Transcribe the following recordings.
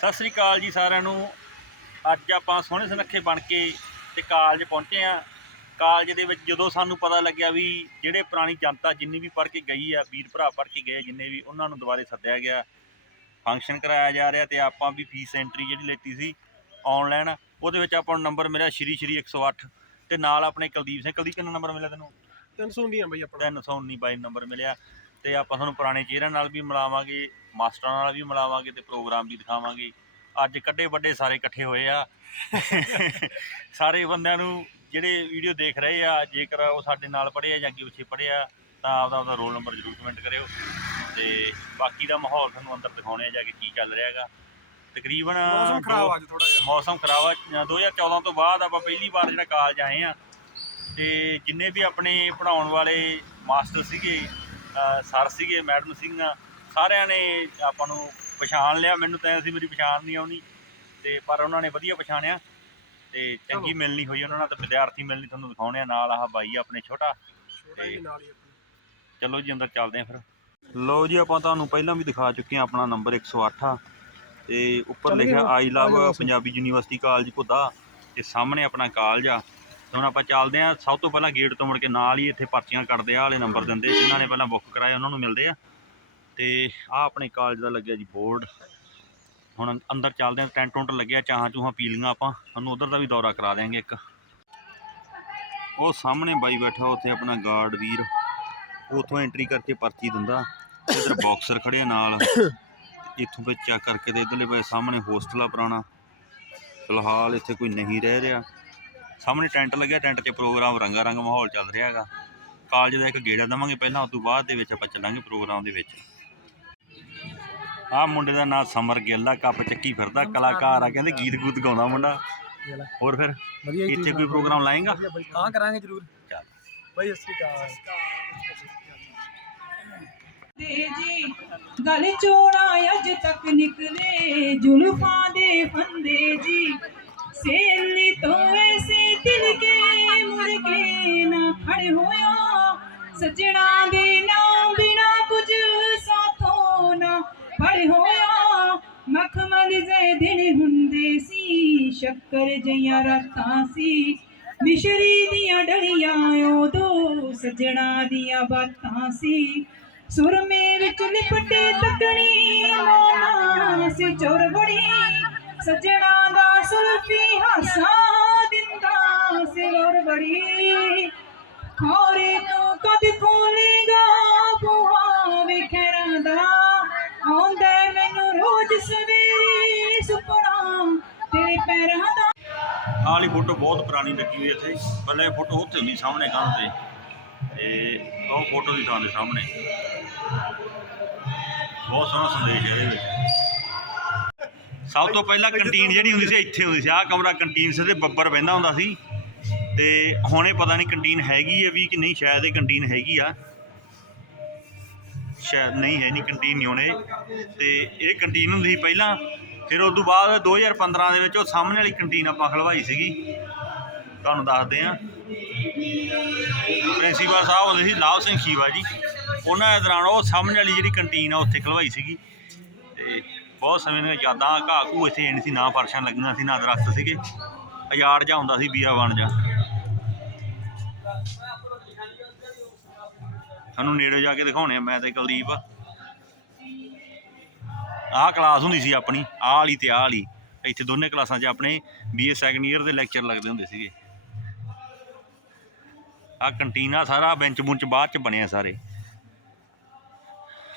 ਸਤਿ ਸ੍ਰੀ ਅਕਾਲ ਜੀ ਸਾਰਿਆਂ ਨੂੰ। ਅੱਜ ਆਪਾਂ ਸੋਹਣੇ ਸੁਨੱਖੇ ਬਣ ਕੇ ਤੇ ਕਾਲਜ ਪਹੁੰਚੇ ਆ ਕਾਲਜ ਦੇ ਵਿੱਚ ਜਦੋਂ ਸਾਨੂੰ ਪਤਾ ਲੱਗਿਆ ਵੀ ਜਿਹੜੇ ਪੁਰਾਣੀ ਜਨਤਾ ਜਿੰਨੀ ਵੀ ਪੜ੍ਹ ਕੇ ਗਈ ਆ ਵੀਰ ਭਰਾ ਪੜ੍ਹ ਕੇ ਗਏ ਜਿੰਨੇ ਵੀ ਉਹਨਾਂ ਨੂੰ ਦੁਬਾਰੇ ਸੱਦਿਆ ਗਿਆ। ਫੰਕਸ਼ਨ ਕਰਾਇਆ ਜਾ ਰਿਹਾ ਤੇ ਆਪਾਂ ਵੀ ਫੀਸ ਐਂਟਰੀ ਜਿਹੜੀ ਲੈਤੀ ਸੀ ਆਨਲਾਈਨ ਉਹਦੇ ਵਿੱਚ ਆਪਾਂ ਨੂੰ ਨੰਬਰ ਮਿਲਿਆ ਸ਼੍ਰੀ ਸ਼੍ਰੀ 108 ਤੇ ਨਾਲ ਆਪਣੇ ਕੁਲਦੀਪ ਸਿੰਘ। ਕੁਲਦੀਪ ਕਿੰਨਾ ਨੰਬਰ ਮਿਲਿਆ ਤੈਨੂੰ? 300 ਦੀਆਂ ਬਈ ਆਪਣਾ 319 ਬਾਈ ਨੰਬਰ ਮਿਲਿਆ। ਤੇ ਆਪਾਂ ਤੁਹਾਨੂੰ ਪੁਰਾਣੇ ਚਿਹਰਿਆਂ ਨਾਲ ਵੀ ਮਿਲਾਵਾਂਗੇ ਮਾਸਟਰਾਂ ਨਾਲ ਵੀ ਮਿਲਾਵਾਂਗੇ ਤੇ ਪ੍ਰੋਗਰਾਮ ਵੀ ਦਿਖਾਵਾਂਗੇ। ਅੱਜ ਕੱਡੇ ਵੱਡੇ ਸਾਰੇ ਇਕੱਠੇ ਹੋਏ ਆ। ਸਾਰੇ ਬੰਦਿਆਂ ਨੂੰ ਜਿਹੜੇ ਵੀਡੀਓ ਦੇਖ ਰਹੇ ਆ ਜੇਕਰ ਉਹ ਸਾਡੇ ਨਾਲ ਪੜ੍ਹੇ ਆ ਜਾਂ ਅੱਗੇ ਪਿੱਛੇ ਪੜ੍ਹੇ ਆ ਤਾਂ ਆਪਦਾ ਆਪਦਾ ਰੋਲ ਨੰਬਰ ਜ਼ਰੂਰ ਕਮੈਂਟ ਕਰਿਓ। ਤੇ ਬਾਕੀ ਦਾ ਮਾਹੌਲ ਤੁਹਾਨੂੰ ਅੰਦਰ ਦਿਖਾਉਣੇ ਆ ਜਾ ਕੇ ਕੀ ਚੱਲ ਰਿਹਾ ਹੈਗਾ। ਤਕਰੀਬਨ ਮੌਸਮ ਖਰਾਬ ਦੋ- ਅੱਜ ਥੋੜਾ ਜਿਹਾ। ਮੌਸਮ ਖਰਾਬ ਆ। 2014 ਤੋਂ ਬਾਅਦ ਆਪਾਂ ਪਹਿਲੀ ਵਾਰ ਜਿਹੜਾ ਕਾਲਜ ਆਏ ਆ ਤੇ ਜਿੰਨੇ ਵੀ ਆਪਣੇ ਪੜਾਉਣ ਵਾਲੇ ਮਾਸਟਰ ਸੀਗੇ ਸਰ ਸੀਗੇ ਮੈਡਮ ਸਿੰਘਾਂ ਸਾਰਿਆਂ ਨੇ ਆਪਾਂ ਨੂੰ ਪਛਾਣ ਲਿਆ। ਮੈਨੂੰ ਤਾਂ ਐਂ ਸੀ ਮੇਰੀ ਪਛਾਣ ਨਹੀਂ ਆਉਣੀ। ਤੇ ਪਰ ਉਹਨਾਂ ਨੇ ਵਧੀਆ ਪਛਾਣਿਆ ਤੇ ਚੰਗੀ। ਮਿਲਣੀ ਹੋਈ ਉਹਨਾਂ ਨਾਲ ਤੇ ਵਿਦਿਆਰਥੀ ਮਿਲਣੀ ਤੁਹਾਨੂੰ ਦਿਖਾਉਣੇ ਆ ਨਾਲ ਆਹ ਬਾਈ ਆ ਆਪਣੇ ਛੋਟਾ। ਛੋਟਾ ਨਾਲ ਹੀ ਚਲੋ ਜੀ ਅੰਦਰ ਚੱਲਦੇ ਆਂ ਫਿਰ। ਲਓ ਜੀ ਆਪਾਂ ਤੁਹਾਨੂੰ ਪਹਿਲਾਂ ਵੀ ਦਿਖਾ ਚੁੱਕੇ ਹਾਂ ਆਪਣਾ ਨੰਬਰ 108 ਆ। ਤੇ ਉੱਪਰ ਲਿਖਿਆ ਆਈ ਆ love. Punjabi university college Ghudda ਤੇ ਸਾਹਮਣੇ ਆਪਣਾ ਕਾਲਜ ਆ। ਤੇ ਹੁਣ ਆਪਾਂ ਚੱਲਦੇ ਆਂ ਸਭ ਤੋਂ ਪਹਿਲਾਂ ਗੇਟ ਤੋਂ ਮੁੜ ਕੇ ਨਾਲ ਹੀ ਇੱਥੇ ਪਰਚੀਆਂ ਕੱਟਦੇ ਆ, ਵਾਲੇ ਨੰਬਰ ਦਿੰਦੇ ਜਿਨ੍ਹਾਂ ਨੇ ਪਹਿਲਾਂ ਬੁੱਕ ਕਰਾਇਆ ਉਹਨਾਂ ਨੂੰ ਮਿਲਦੇ ਆ। ਤੇ ਆ ਆਪਣੇ ਕਾਲਜ ਦਾ ਲੱਗਿਆ ਜੀ ਬੋਰਡ ਹੁਣ ਅੰਦਰ ਚੱਲਦੇ ਆਂ ਟੈਂਟ ਟੁੰਟ ਲੱਗਿਆ, ਚਾਹਾਂ ਚੂਹਾਂ ਪੀਲੀਆਂ ਆਪਾਂ। ਤੁਹਾਨੂੰ ਉਧਰ ਦਾ ਵੀ ਦੌਰਾ ਕਰਾ ਦਿਆਂਗੇ ਇੱਕ। ਉਹ ਸਾਹਮਣੇ ਬਾਈ ਬੈਠਾ, ਉੱਥੇ ਆਪਣਾ ਗਾਰਡ ਵੀਰ। ਉਥੋਂ ਐਂਟਰੀ ਕਰਕੇ ਪਰਚੀ ਦਿੰਦਾ। ਇਧਰ ਬਾਕਸਰ ਖੜੇ ਨਾਲ। ਇੱਥੋਂ ਫਿਰ ਚੈੱਕ ਕਰਕੇ ਤੇ ਇਧਰਲੇ ਪਾਸੇ ਸਾਹਮਣੇ ਹੋਸਟਲ ਆ ਪੁਰਾਣਾ। ਫਿਲਹਾਲ ਇੱਥੇ ਕੋਈ ਨਹੀਂ ਰਹਿ ਰਿਹਾ। ਸਾਹਮਣੇ ਟੈਂਟ ਲੱਗਿਆ ਟੈਂਟ 'ਚ ਪ੍ਰੋਗਰਾਮ ਰੰਗਾ ਰੰਗ ਮਾਹੌਲ ਚੱਲ ਰਿਹਾ ਹੈਗਾ। ਕਾਲਜ ਦਾ ਇੱਕ ਗੇੜਾ ਦੇਵਾਂਗੇ ਪਹਿਲਾਂ ਉਸ ਤੋਂ ਬਾਅਦ ਦੇ ਵਿੱਚ ਆਪਾਂ ਚੱਲਾਂਗੇ ਪ੍ਰੋਗਰਾਮ ਦੇ ਵਿੱਚ। ਆਹ ਮੁੰਡੇ ਦਾ ਨਾਮ ਸਮਰ ਗਿੱਲ ਆ ਕੱਪ ਚੱਕੀ ਫਿਰਦਾ ਕਲਾਕਾਰ ਆ ਕਹਿੰਦੇ ਗੀਤ ਗੂਤ ਗਾਉਂਦਾ ਮੁੰਡਾ। ਹੋਰ ਫਿਰ ਇੱਥੇ ਕੋਈ ਪ੍ਰੋਗਰਾਮ ਲਾਏਗਾ? ਹਾਂ ਕਰਾਂਗੇ ਜ਼ਰੂਰ। ਚੱਲ। ਬਈ ਸਤਿ ਦੇ ਜੀ ਗਲ ਚੋਣਾ ਅੱਜ ਤੱਕ ਨਿਕਲੇ ਜ਼ੁਲਫਾਂ ਦੇ ਫੰਦੇ ਜੀ। ਸੇਲੀ ਤੋਂ ਐਸੇ ਦਿਲ ਕੇ ਮੁੜ ਕੇ ਨਾ ਖੜ ਹੋਇਆ ਸਜਣਾ ਦੇ ਨਾਮ ਬਿਨਾ ਕੁਝ ਸਾਥੋਂ ਨਾ ਫੜ ਹੋਇਆ ਮਖਮਲ ਜੇ ਦਿਨ ਹੁੰਦੇ ਸੀ, ਸ਼ੱਕਰ ਜਈਆਂ ਰਾਤਾਂ ਸੀ। ਮਿਸ਼ਰੀ ਦੀਆਂ ਡੜੀਆਂ ਉਦੋਂ ਸਜਣਾ ਦੀਆਂ ਬਾਤਾਂ ਸੀ। ਸੁਰਮੇ ਵਿੱਚ ਲਿਪਟੇ ਤਕਣੀ, ਮੋਨਾ ਸੀ ਚੋਰ ਬੜੀ। ਸਜਣਾ ਦਾ ਸੁਲਫੀ ਹਾਸਾ ਦਿੰਦਾ ਸੀ ਲੋਰ ਬੜੀ। ਖੋਰੇ ਤੂੰ ਕਦ ਖੋਲੇਗਾ ਬੁਹਾ ਵੇਖਰਾਂ ਦਾ ਆਉਂਦਾ ਮੈਨੂੰ ਰੋਜ਼ ਸਵੇਰੇ ਸੁਪਨਾ, ਤੇਰੇ ਪੈਰਾਂ ਦਾ। ਆਹ ਵਾਲੀ ਫੋਟੋ ਬਹੁਤ ਪੁਰਾਣੀ ਲੱਗੀ ਹੋਈ ਇੱਥੇ। ਪਹਿਲਾਂ ਇਹ ਫੋਟੋ ਉੱਥੇ ਹੁੰਦੀ ਸਾਹਮਣੇ ਕੰਧ ਤੇ। ਤੇ ਉਹ ਫੋਟੋ ਦੀ ਥਾਂ ਦੇ ਸਾਹਮਣੇ। ਬਹੁਤ ਸੋਹਣਾ ਸੰਦੇਸ਼ ਹੈ ਇਹਦੇ ਵਿੱਚ। ਸਭ ਤੋਂ ਪਹਿਲਾਂ ਕੰਟੀਨ ਜਿਹੜੀ ਹੁੰਦੀ ਸੀ ਇੱਥੇ ਹੁੰਦੀ ਸੀ। ਆਹ ਕਮਰਾ ਕੰਟੀਨ ਸੀ ਤੇ ਬੱਬਰ ਬਹਿੰਦਾ ਹੁੰਦਾ ਸੀ। ਤੇ ਹੁਣੇ ਪਤਾ ਨਹੀਂ ਕੰਟੀਨ ਹੈਗੀ ਹੈ ਵੀ ਕਿ ਨਹੀਂ ਸ਼ਾਇਦ ਇਹ ਕੰਟੀਨ ਹੈਗੀ ਆ। ਸ਼ਾਇਦ ਨਹੀਂ ਹੈ ਨਹੀਂ ਕੰਟੀਨ ਨਹੀਂ ਹੋਣੇ। ਤੇ ਇਹ ਕੰਟੀਨ ਹੁੰਦੀ ਸੀ ਪਹਿਲਾਂ। ਫਿਰ ਉਸ ਤੋਂ ਬਾਅਦ 2015 ਦੇ ਵਿੱਚ ਉਹ ਸਾਹਮਣੇ ਵਾਲੀ ਕੰਟੀਨ ਆਪਾਂ ਖਲਵਾਈ ਸੀਗੀ। ਤੁਹਾਨੂੰ ਦੱਸਦੇ ਆ ਪ੍ਰਿੰਸੀਪਲ ਸਾਹਿਬ ਹੁੰਦੇ ਸੀ ਲਾਭ ਸਿੰਘ ਸ਼ੀਵਾ ਜੀ। ਉਹਨਾਂ ਦੇ ਦੌਰਾਨ ਉਹ ਸਾਹਮਣੇ ਵਾਲੀ ਜਿਹੜੀ ਕੰਟੀਨ ਆ ਉੱਥੇ ਖਲਵਾਈ ਸੀਗੀ। ਬਹੁਤ ਸਮੇਂ ਦੀਆਂ ਯਾਦਾਂ, ਘਾਹ ਘੂ ਇੱਥੇ ਨਹੀਂ ਸੀ, ਨਾ ਫਰਸ਼ਾਂ ਲੱਗੀਆਂ ਸੀ, ਨਾ ਦਰਖਤ ਸੀਗੇ। ਅਜਾੜ ਜਾ ਹੁੰਦਾ ਸੀ ਬੀਆ ਬਣ ਜਾ। ਤੁਹਾਨੂੰ ਨੇੜੇ ਜਾ ਕੇ ਦਿਖਾਉਣੇ ਆ, ਮੈਂ ਤੇ ਕੁਲਦੀਪ। ਆਹ ਕਲਾਸ ਹੁੰਦੀ ਸੀ ਆਪਣੀ, ਆਹ ਵਾਲੀ ਤੇ ਆਹ ਵਾਲੀ। ਇੱਥੇ ਦੋਨੇ ਕਲਾਸਾਂ 'ਚ ਆਪਣੇ ਬੀਏ ਸੈਕੰਡ ਈਅਰ ਦੇ ਲੈਕਚਰ ਲੱਗਦੇ ਹੁੰਦੇ ਸੀਗੇ। ਆਹ ਕੰਟੀਨਾ ਸਾਰਾ ਬੈਂਚ ਬੁੰਚ ਬਾਅਦ 'ਚ ਬਣਿਆ ਸਾਰੇ।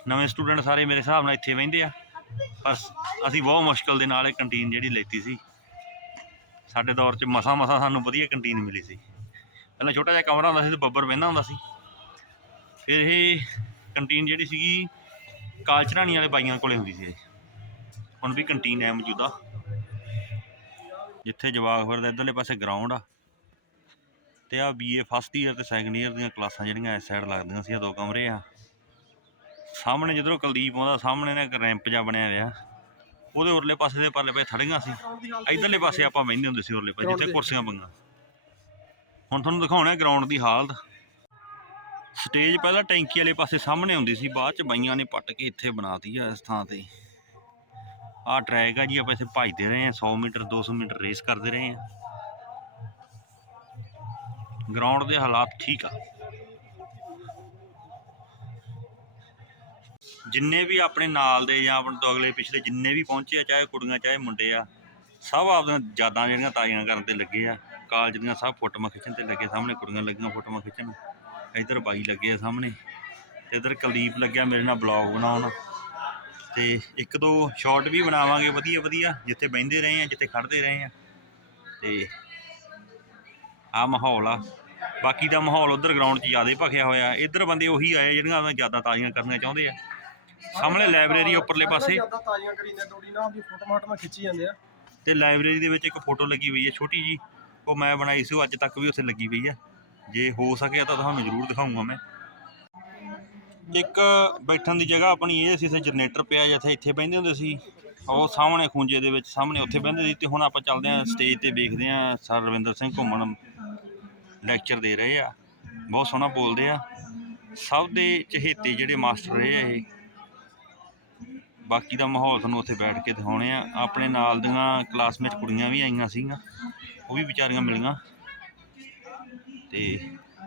ਨਵੇਂ ਸਟੂਡੈਂਟ ਸਾਰੇ ਮੇਰੇ ਹਿਸਾਬ ਨਾਲ ਇੱਥੇ ਬਹਿੰਦੇ ਆ। ਪਰ ਅਸੀਂ ਬਹੁਤ ਮੁਸ਼ਕਲ ਦੇ ਨਾਲ ਇਹ ਕੰਟੀਨ ਜਿਹੜੀ ਲੈਤੀ ਸੀ। ਸਾਡੇ ਦੌਰ 'ਚ ਮਸਾ ਮਸਾ ਸਾਨੂੰ ਵਧੀਆ ਕੰਟੀਨ ਮਿਲੀ ਸੀ। ਪਹਿਲਾਂ ਛੋਟਾ ਜਿਹਾ ਕਮਰਾ ਹੁੰਦਾ ਸੀ ਤੇ ਬੱਬਰ ਬਹਿੰਦਾ ਹੁੰਦਾ ਸੀ। ਫਿਰ ਇਹ ਕੰਟੀਨ ਜਿਹੜੀ ਸੀਗੀ ਕਾਲਚਰਾਣੀ ਵਾਲੇ ਬਾਈਆਂ ਕੋਲੇ ਹੁੰਦੀ ਸੀ ਹੁਣ ਵੀ ਕੰਟੀਨ ਹੈ ਮੌਜੂਦਾ। ਜਿੱਥੇ ਜਵਾਕ ਫਿਰਦਾ, ਇੱਧਰਲੇ ਪਾਸੇ ਗਰਾਊਂਡ ਆ। ਤੇ ਆ ਬੀਏ ਫਸਟ ਈਅਰ ਤੇ ਸੈਕੰਡ ਈਅਰ ਦੀਆਂ ਕਲਾਸਾਂ ਜਿਹੜੀਆਂ ਇਸ ਸਾਈਡ ਲੱਗਦੀਆਂ ਸੀ ਆ ਦੋ ਕਮਰੇ ਆ। ਸਾਹਮਣੇ ਜਿੱਧਰੋਂ ਕੁਲਦੀਪ ਆਉਂਦਾ ਸਾਹਮਣੇ ਨੇ ਇੱਕ ਰੈਂਪ ਜਿਹਾ ਬਣਿਆ ਹੋਇਆ ਉਹਦੇ ਉਰਲੇ ਪਾਸੇ ਦੇ ਪਰਲੇ ਪਾਸੇ ਥੜੀਆਂ ਸੀ ਇਧਰਲੇ ਪਾਸੇ ਆਪਾਂ ਬਹਿੰਦੇ ਹੁੰਦੇ ਸੀ ਉਰਲੇ ਪਾਸੇ ਜਿੱਥੇ ਕੁਰਸੀਆਂ ਪਈਆਂ। ਹੁਣ ਤੁਹਾਨੂੰ ਦਿਖਾਉਣਾ ਗਰਾਊਂਡ ਦੀ ਹਾਲਤ। ਸਟੇਜ ਪਹਿਲਾਂ ਟੈਂਕੀ ਵਾਲੇ ਪਾਸੇ ਸਾਹਮਣੇ ਹੁੰਦੀ ਸੀ ਬਾਅਦ ਚ ਬਾਈਆਂ ਨੇ ਪੱਟ ਕੇ ਇੱਥੇ ਬਣਾਤੀ ਆ ਇਸ ਥਾਂ ਤੇ। ਆਹ ਟਰੈਕ ਆ ਜੀ ਆਪਾਂ ਇੱਥੇ ਭੱਜਦੇ ਰਹੇ ਆ 100 ਮੀਟਰ 200 ਮੀਟਰ ਰੇਸ ਕਰਦੇ ਰਹੇ ਆ ਗਰਾਊਂਡ ਦੇ ਹਾਲਾਤ ਠੀਕ ਆ। ਜਿੰਨੇ ਵੀ ਆਪਣੇ ਨਾਲ ਦੇ ਜਾਂ ਆਪਣੇ ਤੋਂ ਅਗਲੇ ਪਿਛਲੇ ਜਿੰਨੇ ਵੀ ਪਹੁੰਚੇ ਆ, ਚਾਹੇ ਕੁੜੀਆਂ, ਚਾਹੇ ਮੁੰਡੇ ਆ, ਸਭ ਆਪਦੀਆਂ ਯਾਦਾਂ ਜਿਹੜੀਆਂ ਤਾਜ਼ੀਆਂ ਕਰਨ ਤੇ ਲੱਗੇ ਆ। ਕਾਲਜ ਦੀਆਂ ਸਭ ਫੋਟੋਆਂ ਖਿੱਚਣ ਤੇ ਲੱਗੇ, ਸਾਹਮਣੇ ਕੁੜੀਆਂ ਲੱਗੀਆਂ ਫੋਟੋਆਂ ਖਿੱਚਣ। ਇੱਧਰ ਬਾਈ ਲੱਗੇ ਆ ਸਾਹਮਣੇ, ਤੇ ਇੱਧਰ ਕੁਲਦੀਪ ਲੱਗਿਆ ਮੇਰੇ ਨਾਲ ਬਲੌਗ ਬਣਾਉਣ। ਤੇ ਇੱਕ ਦੋ ਸ਼ਾਟ ਵੀ ਬਣਾਵਾਂਗੇ, ਵਧੀਆ ਵਧੀਆ, ਜਿੱਥੇ ਬਹਿੰਦੇ ਰਹੇ ਆ, ਜਿੱਥੇ ਖੜਦੇ ਰਹੇ ਆ। ਤੇ ਆ ਮਾਹੌਲ ਆ। ਬਾਕੀ ਦਾ ਮਾਹੌਲ ਉਧਰ ਗਰਾਊਂਡ 'ਚ ਜ਼ਿਆਦਾ ਭਖਿਆ ਹੋਇਆ। ਇੱਧਰ ਬੰਦੇ ਉਹੀ ਆਏ, ਜਿਹੜੀਆਂ ਆਪਣੀਆਂ ਯਾਦਾਂ ਤਾਜ਼ੀਆਂ ਕਰਨੀਆਂ ਚਾਹੁੰਦੇ ਆ। ਸਾਹਮਣੇ ਲਾਇਬ੍ਰੇਰੀ ਉੱਪਰਲੇ ਪਾਸੇ। ਜ਼ਿਆਦਾ ਤਾਜ਼ੀਆਂ ਕਰੀ ਜਾਂਦੇ ਥੋੜੀ ਨਾ ਆਪਦੀ ਫੋਟੋ ਮਾਟੋ ਖਿੱਚੀ ਜਾਂਦੇ ਆ। ਤੇ ਲਾਇਬ੍ਰੇਰੀ ਦੇ ਵਿੱਚ ਇੱਕ ਫੋਟੋ ਲੱਗੀ ਹੋਈ ਹੈ ਛੋਟੀ ਜੀ ਉਹ ਮੈਂ ਬਣਾਈ ਸੀ ਉਹ ਅੱਜ ਤੱਕ ਵੀ ਉੱਥੇ ਲੱਗੀ ਪਈ ਆ ਜੇ ਹੋ ਸਕਿਆ ਤਾਂ ਤੁਹਾਨੂੰ ਜ਼ਰੂਰ ਦਿਖਾਊਂਗਾ ਮੈਂ। ਇੱਕ ਬੈਠਣ ਦੀ ਜਗ੍ਹਾ ਆਪਣੀ ਇਹ ਸੀ ਇੱਥੇ ਜਨਰੇਟਰ ਪਿਆ ਜਿੱਥੇ ਇੱਥੇ ਬਹਿੰਦੇ ਹੁੰਦੇ ਸੀ। ਉਹ ਸਾਹਮਣੇ ਖੂੰਜੇ ਦੇ ਵਿੱਚ ਸਾਹਮਣੇ ਉੱਥੇ ਬਹਿੰਦੇ ਸੀ। ਤੇ ਹੁਣ ਆਪਾਂ ਚੱਲਦੇ ਹਾਂ ਸਟੇਜ ਤੇ ਵੇਖਦੇ ਹਾਂ ਸਰ ਰਵਿੰਦਰ ਸਿੰਘ ਘੁੰਮਣ ਲੈਕਚਰ ਦੇ ਰਹੇ ਆ। ਬਹੁਤ ਸੋਹਣਾ ਬੋਲਦੇ ਆ। ਸਭ ਦੇ ਚਹੇਤੇ ਜਿਹੜੇ ਮਾਸਟਰ ਰਹੇ ਆ ਇਹ। ਬਾਕੀ ਦਾ ਮਾਹੌਲ ਤੁਹਾਨੂੰ ਉੱਥੇ ਬੈਠ ਕੇ ਦਿਖਾਉਣੇ ਆ। ਆਪਣੇ ਨਾਲ ਦੀਆਂ ਕਲਾਸਮੇਟ ਕੁੜੀਆਂ ਵੀ ਆਈਆਂ ਸੀਗੀਆਂ। ਉਹ ਵੀ ਵਿਚਾਰੀਆਂ ਮਿਲੀਆਂ। ਤੇ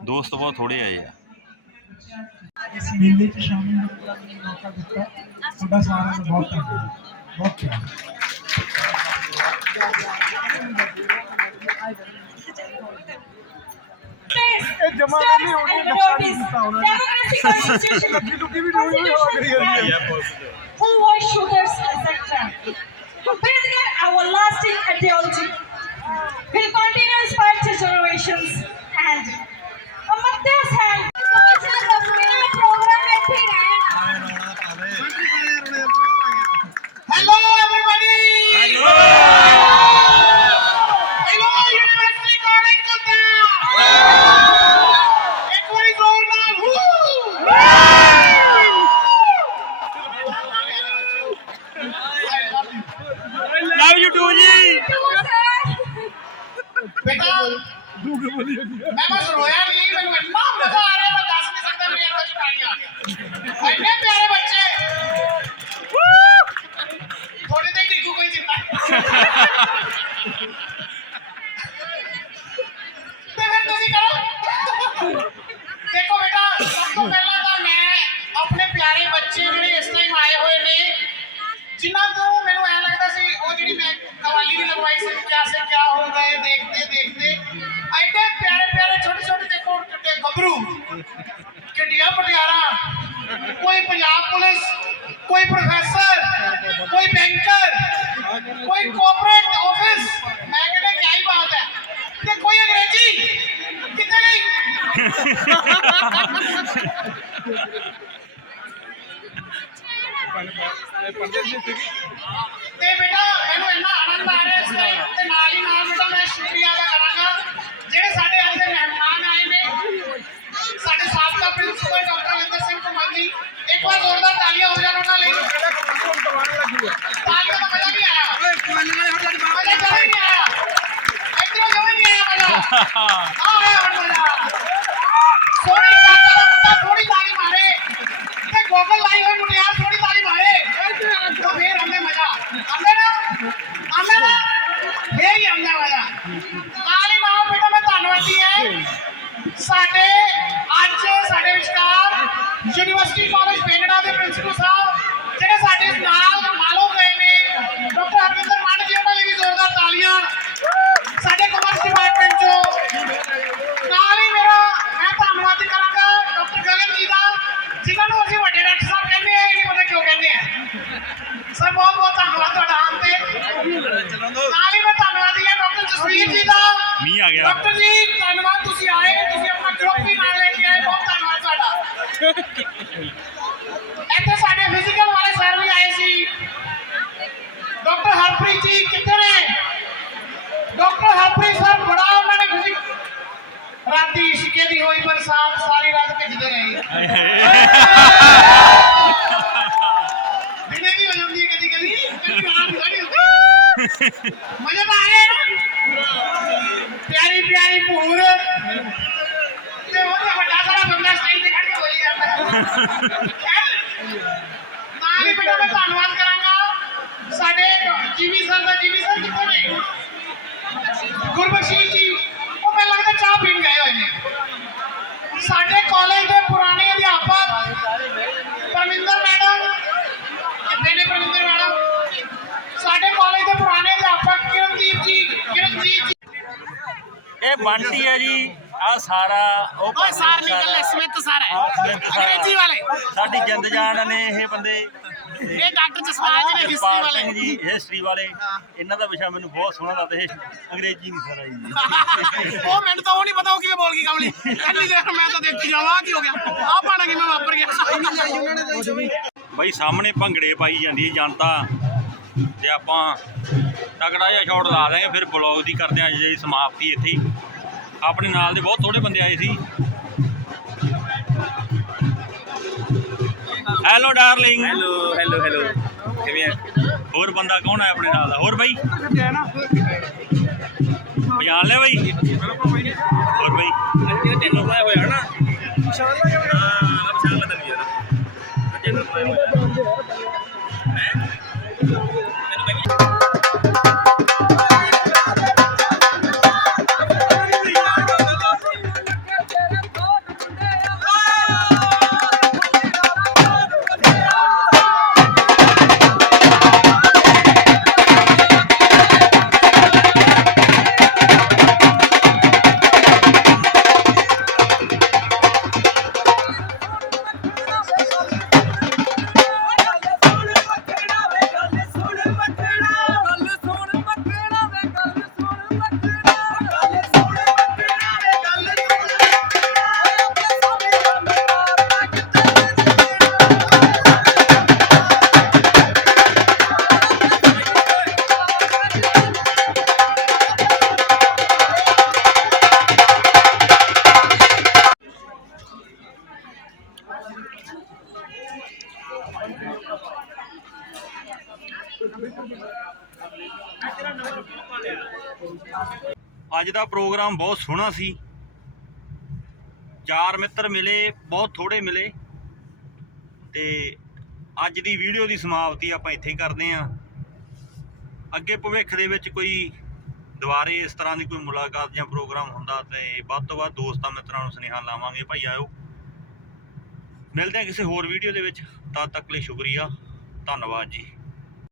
ਦੋਸਤ ਬਹੁਤ ਥੋੜੇ ਆਏ ਆ। ਇਸ ਮੇਲੇ 'ਚ ਸ਼ਾਮਿਲ ਹੋਣ ਦਾ ਮੈਨੂੰ ਮੌਕਾ ਦਿੱਤਾ। ਤੁਹਾਡਾ ਸਾਰਿਆਂ ਦਾ ਬਹੁਤ ਧੰਨਵਾਦ। ਬਹੁਤ ਇਹ ਜਮਾ ਕਰਨੀ ਹੋਣੀ ਹੈ ਨਹੀਂ ਦਿੱਤਾ ਉਹਨਾਂ ਨੇ। ਲੱਗੀ ਲੁੱਗੀ ਵੀ ਹੋਈ ਹਵਾ ਕਰੀ ਜਾਂਦੀ ਹੈ war shooters, etc. President Punjab police, ਕੋਈ ਪ੍ਰੋਫੈਸਰ, ਕੋਈ ਬੈਂਕਰ ਕੋਈ ਕੋਆਪਰੇਟ ਆਫਿਸ ਮੈਂ ਕਹਿੰਦਾ ਕੀ ਹੀ ਬਾਤ ਤੇ ਕੋਈ ਅੰਗਰੇਜ਼ੀ? ਕਿੱਥੇ ਗਈ? Ha ha ha! ਬਹੁਤ ਬਹੁਤ ਧੰਨਵਾਦ ਤੁਹਾਡਾ ਆਉਣ ਤੇ ਨਾਲ ਹੀ ਮੈਂ ਧੰਨਵਾਦੀ ਹਾਂ ਡਾਕਟਰ ਜਸਵੀਰ ਜੀ ਦਾ ਮੀਂਹ ਆ ਗਿਆ ਡਾਕਟਰ ਜੀ ਧੰਨਵਾਦ ਤੁਸੀਂ ਆਏ ਤੁਸੀਂ ਆਪਣਾ ਗਰੁੱਪ ਵੀ ਨਾਲ ਲੈ ਕੇ ਆਏ ਬਹੁਤ ਧੰਨਵਾਦ ਤੁਹਾਡਾ ਇੱਥੇ ਸਾਡੇ ਫਿਜ਼ੀਕਲ ਵਾਲੇ ਸਰ ਵੀ ਆਏ ਸੀ ਡਾਕਟਰ ਹਰਪ੍ਰੀਤ ਜੀ ਕਿੱਥੇ ਨੇ ਡਾਕਟਰ ਹਰਪ੍ਰੀਤ ਸਰ ਬੜਾ ਉਹਨਾਂ ਨੇ ਫਿਜ਼ਿਕ ਰਾਤੀ ਇਸ਼ਕੇ ਦੀ ਹੋਈ ਬਰਸਾਤ, ਸਾਰੀ ਰਾਤ ਭਿੱਜਦੇ ਰਹੇ ਦਿਨੇ ਵੀ ਹੋ ਜਾਂਦੀ ਹੈ ਕਦੀ ਕਦੀ ਕਦੀ ਰਾਤ ਨੂੰ ਨਹੀਂ ਹੁੰਦੀ ਮਜ਼ਾ ਤਾਂ ਆਇਆ ਨਾ ਪਿਆਰੀ ਪਿਆਰੀ ਭੂਰ। ਤੇ ਉਹ ਤਾਂ ਵੱਡਾ ਸਾਰਾ ਬੰਦਾ ਸਟੇਜ ਤੇ ਖੜ ਕੇ ਬੋਲੀ ਜਾਂਦਾ। ਹੈਂ? ਨਾਲ ਹੀ ਮੈਂ ਧੰਨਵਾਦ ਕਰਾਂਗਾ। ਸਾਡੇ ਜੀਵੀ ਸਰ ਕਿੱਥੇ ਨੇ? ਗੁਰਬਖਸ਼ੀਸ਼ ਜੀ। ਉਹ ਮੈਨੂੰ ਲੱਗਦਾ ਚਾਹ ਪੀਣ ਗਏ ਹੋਏ ਨੇ। ਸਾਡੇ ਕਾਲਜ ਦੇ ਪੁਰਾਣੇ ਅਧਿਆਪਕ ਪਰਮਿੰਦਰ ਮੈਡਮ ਕਿੱਥੇ ਨੇ ਪਰਮਿੰਦਰ ਮੈਡਮ ਸਾਡੇ ਕਾਲਜ ਦੇ ਪੁਰਾਣੇ ਅਧਿਆਪਕ ਕਿਰਨਦੀਪ ਜੀ ਕਿਰਨਜੀਤ ਜੀ ਇਹ ਬੰਟੀ ਹੈ ਜੀ ਆ ਸਾਰਾ ਉਹ ਓਏ ਸਾਰ ਨਿਕਲ ਲੈ ਸਮਿਤ ਸਰ ਹੈ। ਅੰਗਰੇਜ਼ੀ ਵਾਲੇ। ਸਾਡੀ ਜਿੰਦ ਜਾਨ ਨੇ ਇਹ ਬੰਦੇ। ਇਹ ਡਾਕਟਰ ਜਸਪਾਲ ਜੀ ਨੇ ਹਿਸਟਰੀ ਵਾਲੇ ਸਿੰਘ ਜੀ ਹਿਸਟਰੀ ਵਾਲੇ। ਇਹਨਾਂ ਦਾ ਵਿਸ਼ਾ ਮੈਨੂੰ ਬਹੁਤ ਸੋਹਣਾ ਲੱਗਦਾ ਇਹ ਅੰਗਰੇਜ਼ੀ ਨਹੀਂ ਸਰ ਆਈ ਉਹ ਮੈਨੂੰ ਤਾਂ ਉਹ ਨਹੀਂ ਪਤਾ ਉਹ ਕਿਵੇਂ ਬੋਲ ਗਈ ਕਮਲੀ। ਇੰਨੀ ਦੇਰ ਮੈਂ ਤਾਂ ਦੇਖੀ ਜਾਵਾਂ ਕੀ ਹੋ ਗਿਆ? ਆ ਪਾਣਾ ਕਿਵੇਂ ਵਾਪਰ ਗਿਆ? ਬਾਈ ਸਾਹਮਣੇ ਭੰਗੜੇ ਪਾਈ ਜਾਂਦੀ ਹੈ ਜਨਤਾ। ਤੇ ਆਪਾਂ ਤਕੜਾ ਜਿਹਾ ਸ਼ਾਟ ਲਾ ਦਾਂਗੇ ਫਿਰ ਬਲੌਗ ਦੀ ਕਰਦੇ ਆ ਜੀ ਸਮਾਪਤੀ ਇੱਥੇ ਹੀ। ਆਪਣੇ ਨਾਲ ਦੇ ਬਹੁਤ ਥੋੜੇ ਬੰਦੇ ਆਏ ਸੀ। Hello darling hello hello hello ਕਿਵੇਂ ਆ? ਹੋਰ ਬੰਦਾ ਕੌਣ ਹੈ ਆਪਣੇ ਨਾਲ ਦਾ? ਹੋਰ ਬਾਈ? ਪਛਾਣ ਲਿਆ ਬਾਈ? ਹੋਰ ਬਾਈ? ਅੱਜ ਤੈਨੂੰ ਪਾਇਆ ਹੋਇਆ ਨਾ? ਪਛਾਣ ਲਿਆ ਹਾਂ ਪਛਾਣ ਲਿਆ ਤੈਨੂੰ ਯਾਰ ਤੈਨੂੰ ਪਾਇਆ ਹੋਇਆ ਦਾ ਪ੍ਰੋਗਰਾਮ ਬਹੁਤ ਸੋਹਣਾ ਸੀ। ਚਾਰ ਮਿੱਤਰ ਮਿਲੇ, ਬਹੁਤ ਥੋੜੇ ਮਿਲੇ। ਤੇ ਅੱਜ ਦੀ ਵੀਡੀਓ ਦੀ ਸਮਾਪਤੀ ਆਪਾਂ ਇੱਥੇ ਕਰਦੇ ਆਂ ਅੱਗੇ ਭਵਿੱਖ ਦੇ ਵਿੱਚ ਕੋਈ ਦੁਬਾਰੇ ਇਸ ਤਰ੍ਹਾਂ ਦੀ ਕੋਈ ਮੁਲਾਕਾਤ ਜਾਂ ਪ੍ਰੋਗਰਾਮ ਹੁੰਦਾ ਤੇ ਵੱਧ ਤੋਂ ਵੱਧ ਦੋਸਤਾਂ ਮਿੱਤਰਾਂ ਨੂੰ ਸੁਨੇਹਾ ਲਾਵਾਂਗੇ। ਭਾਈ, ਆਇਓ। ਮਿਲਦੇ ਹਾਂ ਕਿਸੇ ਹੋਰ ਵੀਡੀਓ ਦੇ ਵਿੱਚ। ਤਦ ਤੱਕ ਲਈ ਸ਼ੁਕਰੀਆ। ਧੰਨਵਾਦ ਜੀ।